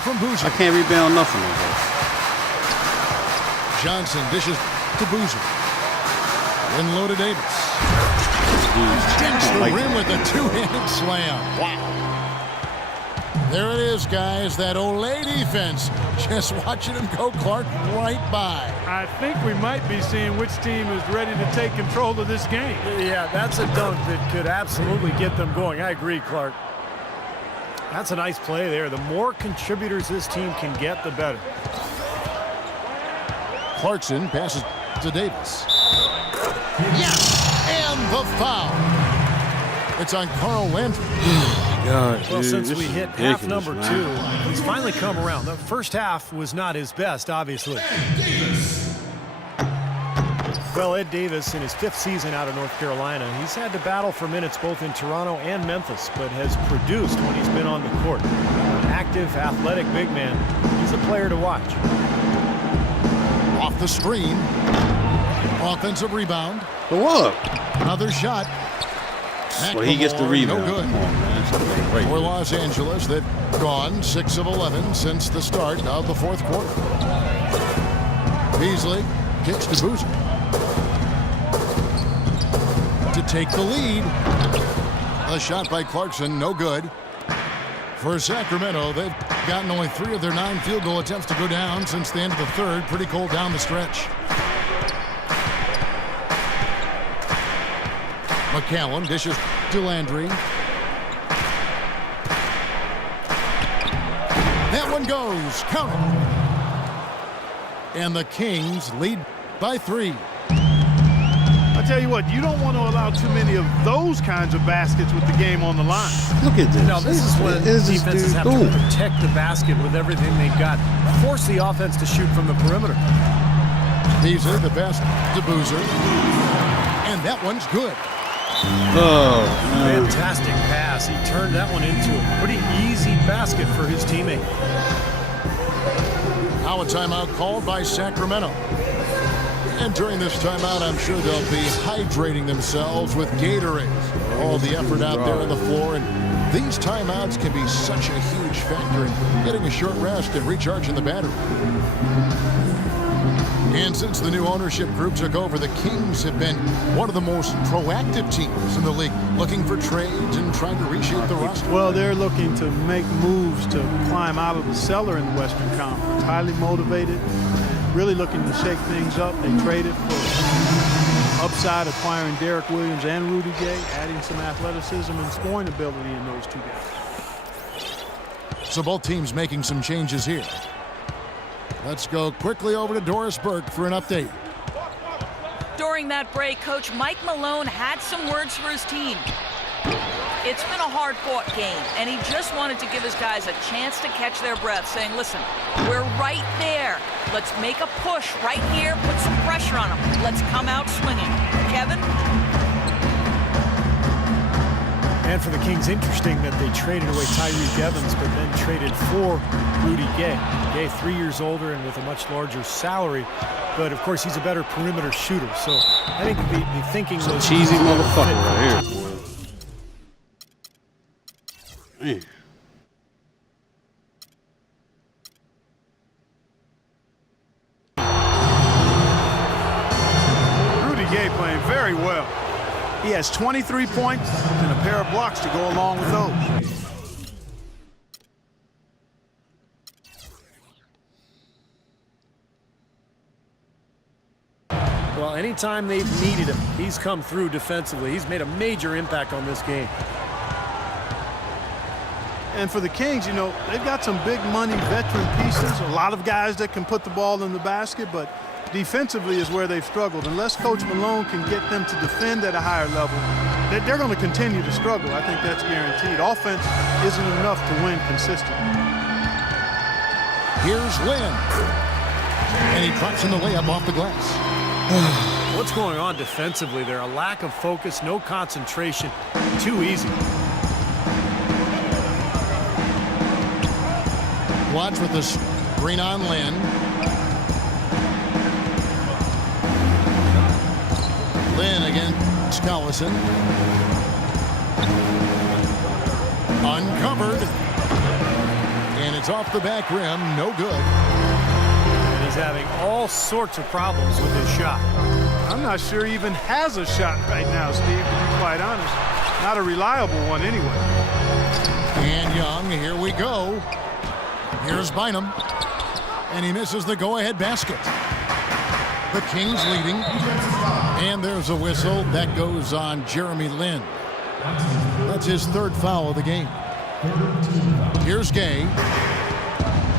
From Boozer. I can't rebound nothing like that. Johnson dishes to Boozer. Then low to Davis. Digs the rim with a two-handed slam. Wow. There it is, guys. That Olay defense. Just watching him go, Clark, right by. I think we might be seeing which team is ready to take control of this game. Yeah, that's a dunk that could absolutely get them going. I agree, Clark. That's a nice play there. The more contributors this team can get, the better. Clarkson passes to Davis. Yes! And the foul. It's on Carl Landry. God, well, dude, since we hit half number man. 2, he's finally come around. The first half was not his best, obviously. Well, Ed Davis, in his 5th season out of North Carolina, he's had to battle for minutes both in Toronto and Memphis, but has produced when he's been on the court. An active, athletic big man. He's a player to watch. Off the screen. Offensive rebound. Go up. Another shot. Well, he gets the rebound. No good. Come on, man. Right For Los Angeles, they've gone 6 of 11 since the start of the 4th quarter. Beasley kicks to Boozer to take the lead. A shot by Clarkson, no good. For Sacramento, they've gotten only 3 of their 9 field goal attempts to go down since the end of the 3rd. Pretty cold down the stretch. McCallum dishes to Landry. That one goes. Count it. And the Kings lead by 3. I tell you what, you don't want to allow too many of those kinds of baskets with the game on the line. Look at this. Now, this is when defenses have to protect the basket with everything they've got. Force the offense to shoot from the perimeter. Beasley, the pass to Boozer. And that one's good. Oh, man. Fantastic pass. He turned that one into a pretty easy basket for his teammate. Now a timeout called by Sacramento. And during this timeout, I'm sure they'll be hydrating themselves with Gatorade. All the effort out there on the floor. And these timeouts can be such a huge factor in getting a short rest and recharging the battery. And since the new ownership group took over, the Kings have been one of the most proactive teams in the league, looking for trades and trying to reshape the roster. Well, they're looking to make moves to climb out of the cellar in the Western Conference. Highly motivated, really looking to shake things up. They traded for upside, acquiring Derek Williams and Rudy Gay, adding some athleticism and scoring ability in those 2 guys. So both teams making some changes here. Let's go quickly over to Doris Burke for an update. During that break, Coach Mike Malone had some words for his team. It's been a hard-fought game, and he just wanted to give his guys a chance to catch their breath, saying, listen, we're right there. Let's make a push right here, put some pressure on them. Let's come out swinging. Kevin? And for the Kings, interesting that they traded away Tyreke Evans, but then traded for Rudy Gay. Gay, 3 years older and with a much larger salary. But, of course, he's a better perimeter shooter. So I think the thinking was... It's a cheesy motherfucker right here. Man. Rudy Gay playing very well. He has 23 points and a pair of blocks to go along with those. Well, anytime they've needed him, he's come through defensively. He's made a major impact on this game. And for the Kings, you know, they've got some big money veteran pieces, a lot of guys that can put the ball in the basket, but defensively is where they've struggled. Unless Coach Malone can get them to defend at a higher level, they're going to continue to struggle. I think that's guaranteed. Offense isn't enough to win consistently. Here's Lynn. And he drops in the layup off the glass. What's going on defensively there? A lack of focus, no concentration, too easy. Watch with the screen on Lynn. Lynn against Collison. Uncovered. And it's It's off the back rim. No good. And he's having all sorts of problems with his shot. I'm not sure he even has a shot right now, Steve, to be quite honest. Not a reliable one anyway. And Young, here we go. Here's Bynum. And he misses the go-ahead basket. The Kings leading. And there's a whistle. That goes on Jeremy Lin. That's his third foul of the game. Here's Gay.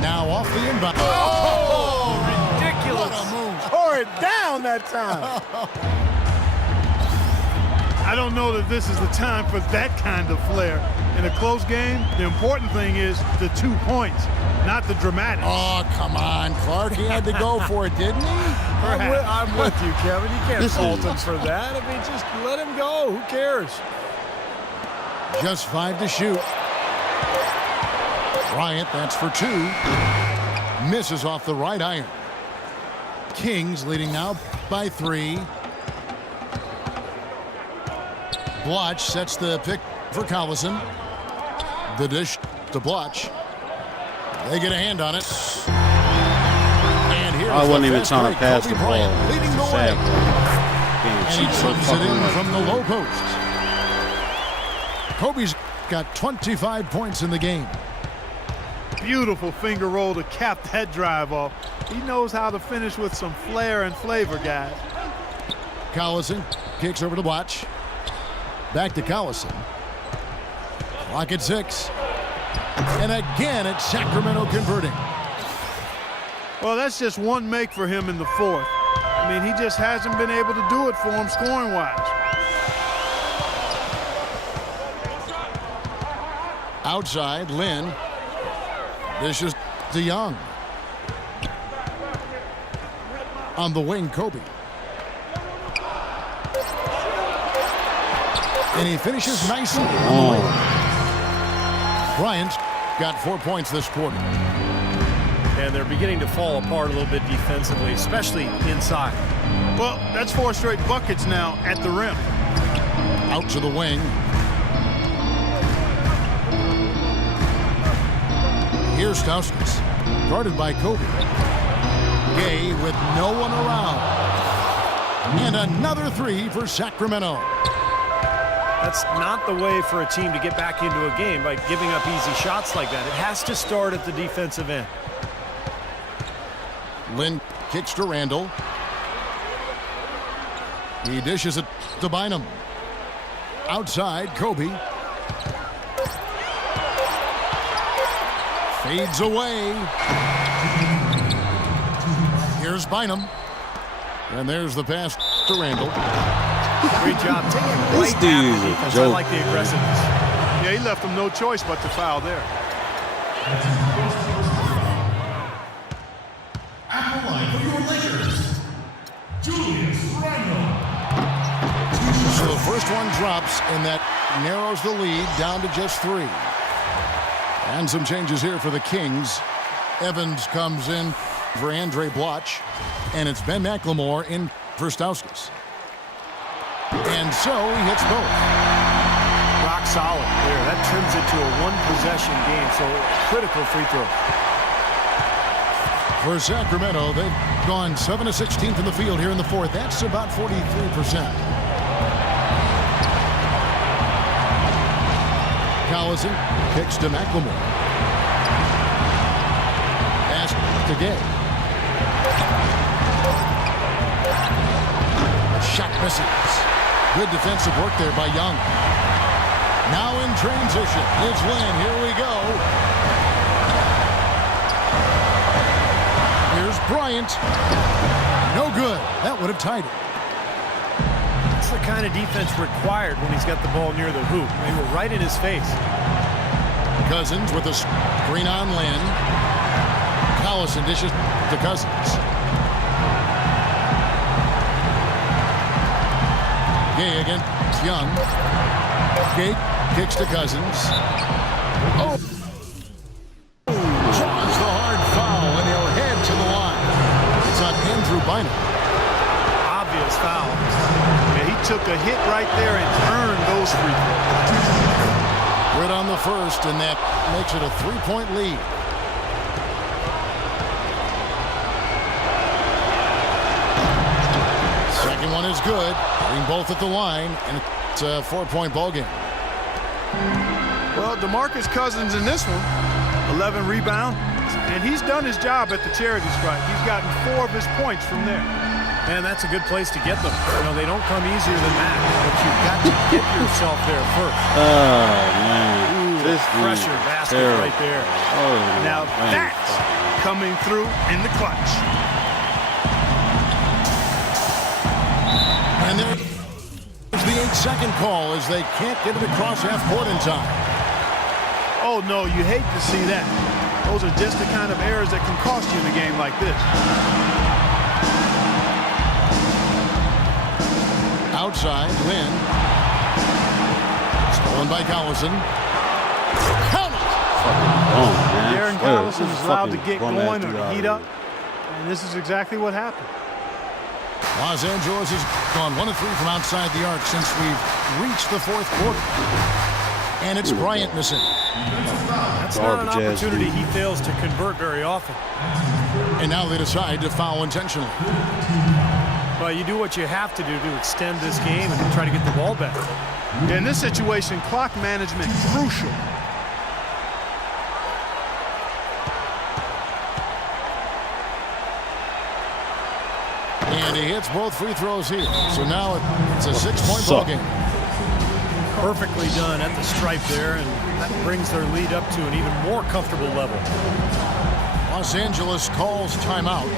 Now off the inbound. Oh, ridiculous. What a move. Tore it down that time. I don't know that this is the time for that kind of flair. In a close game, the important thing is the 2 points, not the dramatics. Oh, come on, Clark. He had to go for it, didn't he? I'm with you, Kevin. You can't fault him for that. I mean, just let him go. Who cares? Just 5 to shoot. Bryant, that's for 2. Misses off the right iron. Kings leading now by 3. Blotch sets the pick for Collison. The dish to Blotch. They get a hand on it. And here's I wasn't the even fast trying to break. pass Kobe the ball. Bryant leading the way. And he drums it in from the low post. Kobe's got 25 points in the game. Beautiful finger roll to cap that drive off. He knows how to finish with some flair and flavor, guys. Collison kicks over to Blotch. Back to Collison. Clock at 6. And again, it's Sacramento converting. Well, that's just one make for him in the fourth. I mean, he just hasn't been able to do it for him scoring-wise. Outside, Lynn. This is to Young. On the wing, Kobe. And he finishes nicely. Bryant's got 4 points this quarter. And they're beginning to fall apart a little bit defensively, especially inside. Well, that's 4 straight buckets now at the rim. Out to the wing. Here's Stauskas, guarded by Kobe. Gay with no one around. And another 3 for Sacramento. That's not the way for a team to get back into a game by giving up easy shots like that. It has to start at the defensive end. Lynn kicks to Randall. He dishes it to Bynum. Outside, Kobe. Fades away. Here's Bynum. And there's the pass to Randall. Great job taking it This right dude at is the a defense. I joke. like the aggressiveness. Yeah, he left him no choice but to foul there. At the line for your Lakers, Julius Randle. So the first one drops, and that narrows the lead down to just 3. And some changes here for the Kings. Evans comes in for Andre Blotch, and it's Ben McLemore in for Stauskas. And so he hits both. Rock solid there. That turns it to a one-possession game, so critical free throw. For Sacramento, they've gone 7 of 16 from the field here in the fourth. That's about 43%. Collison kicks to McLemore. Pass to Gay. Shot misses. Good defensive work there by Young. Now in transition, it's Lynn. Here we go. Here's Bryant. No good. That would have tied it. That's the kind of defense required when he's got the ball near the hoop. They were right in his face. Cousins with a screen on Lynn. Collison dishes to Cousins. Gay against Young. Gay kicks to Cousins. Oh! Draws the hard foul, and he'll head to the line. It's on Andrew Bynum. Obvious foul. Yeah, he took a hit right there and earned those free throws. Right on the first, and that makes it a 3-point lead. one is good. Getting both at the line, and it's a 4-point ball game. Well, DeMarcus Cousins in this one, 11 rebounds, and he's done his job at the charity stripe. He's gotten 4 of his points from there. Man, that's a good place to get them. You know, they don't come easier than that, but you've got to get yourself there first. Oh, man. Ooh, This pressure basket terrible. right there. Oh, Now man. that's coming through in the clutch. And there's the 8-second call as they can't get it across half court in time. Oh, no, you hate to see that. Those are just the kind of errors that can cost you in a game like this. Outside, Lynn. Stolen by Collison. Count it! Oh, man. Darren Swear, Collison this is is allowed to fucking get bum going ass or dude to out heat here. up, and this is exactly what happened. Los Angeles has gone 1 of 3 from outside the arc since we've reached the 4th quarter. And it's Bryant missing. That's not an Garbage ass opportunity dude. he fails to convert very often. And now they decide to foul intentionally. Well, you do what you have to do to extend this game and try to get the ball back. In this situation, clock management crucial. And he hits both free throws here. So now it's a 6-point ball game. Perfectly done at the stripe there, and that brings their lead up to an even more comfortable level. Los Angeles calls timeout.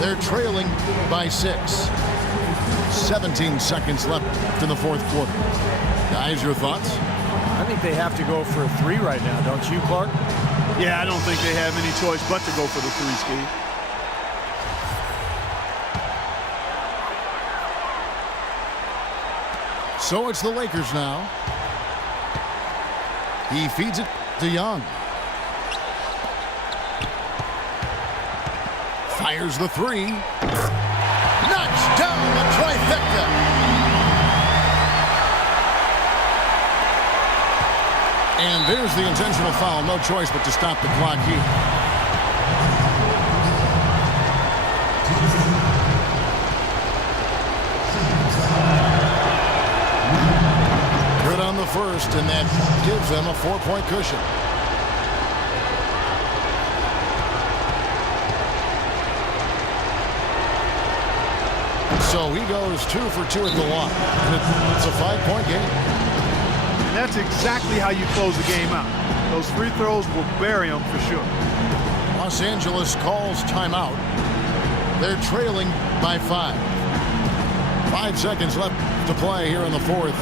They're trailing by 6. 17 seconds left in the 4th quarter. Guys, your thoughts? I think they have to go for a 3 right now, don't you, Clark? Yeah, I don't think they have any choice but to go for the 3, Steve. So it's the Lakers now. He feeds it to Young. Fires the 3. Knocks down the trifecta. And there's the intentional foul. No choice but to stop the clock here. Good on the first, and that gives them a 4-point cushion. So he goes 2 for 2 at the line. And it's a 5-point game. And that's exactly how you close the game out. Those free throws will bury them for sure. Los Angeles calls timeout. They're trailing by 5. 5 seconds left to play here in the 4th.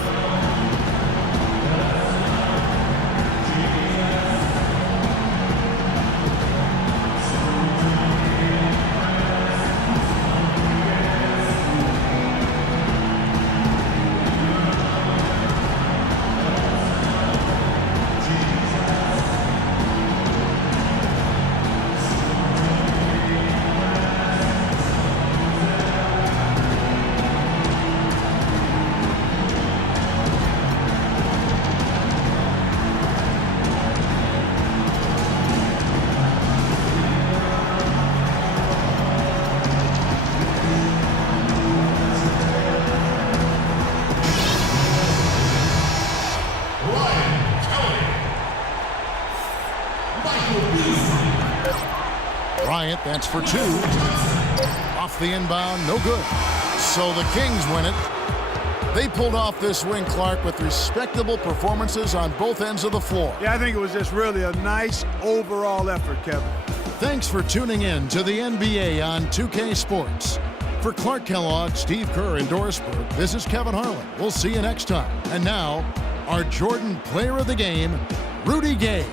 Bryant, that's for 2. Off the inbound, no good. So the Kings win it. They pulled off this win, Clark, with respectable performances on both ends of the floor. Yeah, I think it was just really a nice overall effort, Kevin. Thanks for tuning in to the NBA on 2K Sports. For Clark Kellogg, Steve Kerr, and Doris Burke, this is Kevin Harlan. We'll see you next time. And now, our Jordan Player of the Game, Rudy Gay.